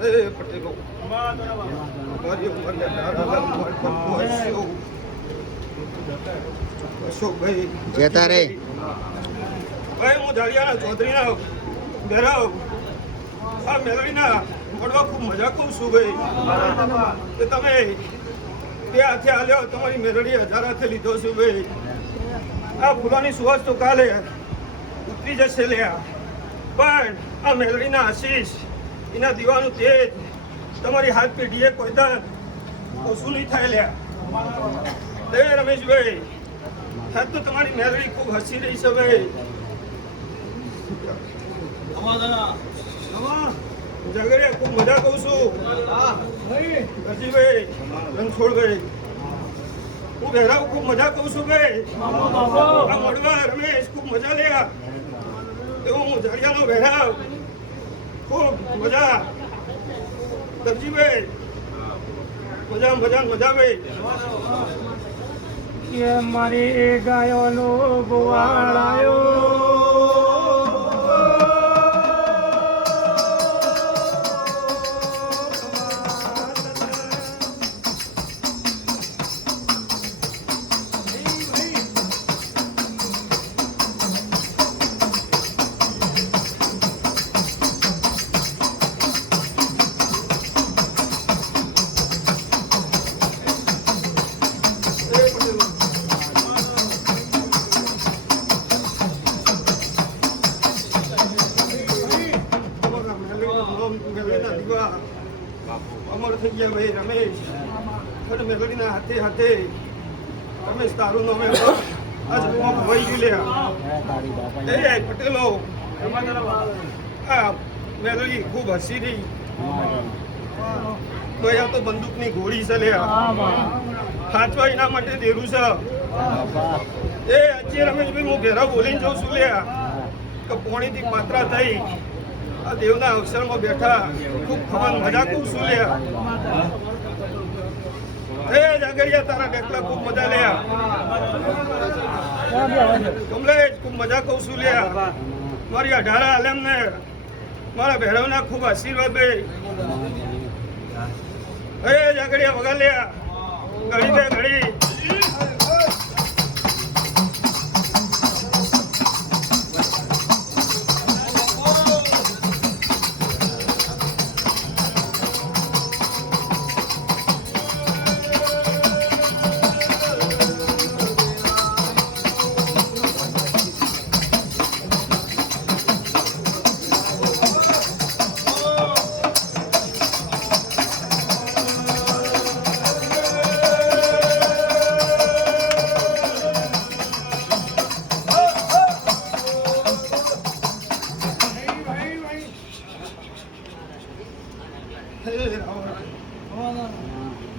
પટેલો મારી અશોકભાઈ જતા રે ભાઈ હું ધારિયાના ચૌધરીના બેરાવ આ મેલડીના મળવા ખૂબ મજા કહું છું ભાઈ કે તમે બે હાથે આલ્યો તમારી મેલડી 1000 હાથે લીધો છું ભાઈ આ ફૂલોની સુવાસ તો કાલે ઉતરી જશે લ્યા પણ આ મેલડીના આશીષ એના દીવાનું તેજ તમારી હાથ પેઢીએ કોઈ દાન ઓછું નહીં થાય લ્યા રમેશભાઈ હાથ તો તમારી મેલડી ખૂબ હસી રહી છે ભાઈ જગડિયા ખૂબ મજા કહું છું હરજીભાઈ રણછોડભાઈ હું બહેરાવ ખૂબ મજા કહું છું ભાઈ આ મળવા રમેશ ખૂબ મજા લ્યા એવું હું ઝાડિયાનો બહેરાવ ખૂબ મજા દરજીભાઈ મજા મજા મજા ભાઈ મારી ગાયોનો ગોવાળાયો અમર થઈ ગયા ભાઈ રમેશ અને મેલડીના હાથે હાથે રમેશ તારું નામે આજ ભાઈ ગયું લે પટેલો આ મેલડી ખૂબ હસી રહી ભાઈ આ તો બંદૂકની ગોળી છે લે સાચવા એના માટે દેરું છે હજી રમેશભાઈ હું ઘેરા બોલીને જાઉં છું લે કે પોણીથી પાત્રા થઈ આ દેવના અવસરમાં બેઠા ખૂબ ખબર મજા કહું છું લે જાગરિયા તારા ડેકલા ખૂબ મજા લે કમલેશ ખૂબ મજા કહું છું લે મારી 18 આલમ ને મારા ભૈરવના ખૂબ આશીર્વાદ ભાઈ જાગરિયા વગર લે ઘડી બે ઘડી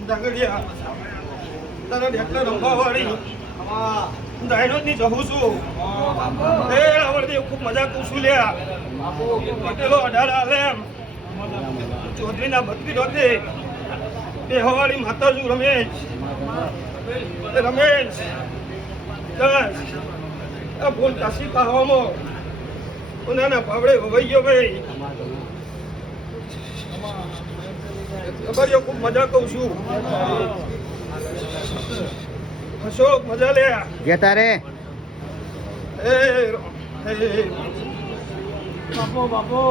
જાગડિયા તારા ડેકલા રંભાવાળી દાયનોદની જહું છું આવડતી ખૂબ મજા કહું છું લ્યા પટેલો 18 આલેમ ચૌધરીના 32 બે હવાળી માતાજુ રમેશ રમેશ બસ આ ફૂલ ચાસી પાવામાં ઉનાના પાવડે વવાઈ ગયો ભાઈ ખબર ખૂબ મજા કહું છું અશોક મજા લે જતા રે બાપો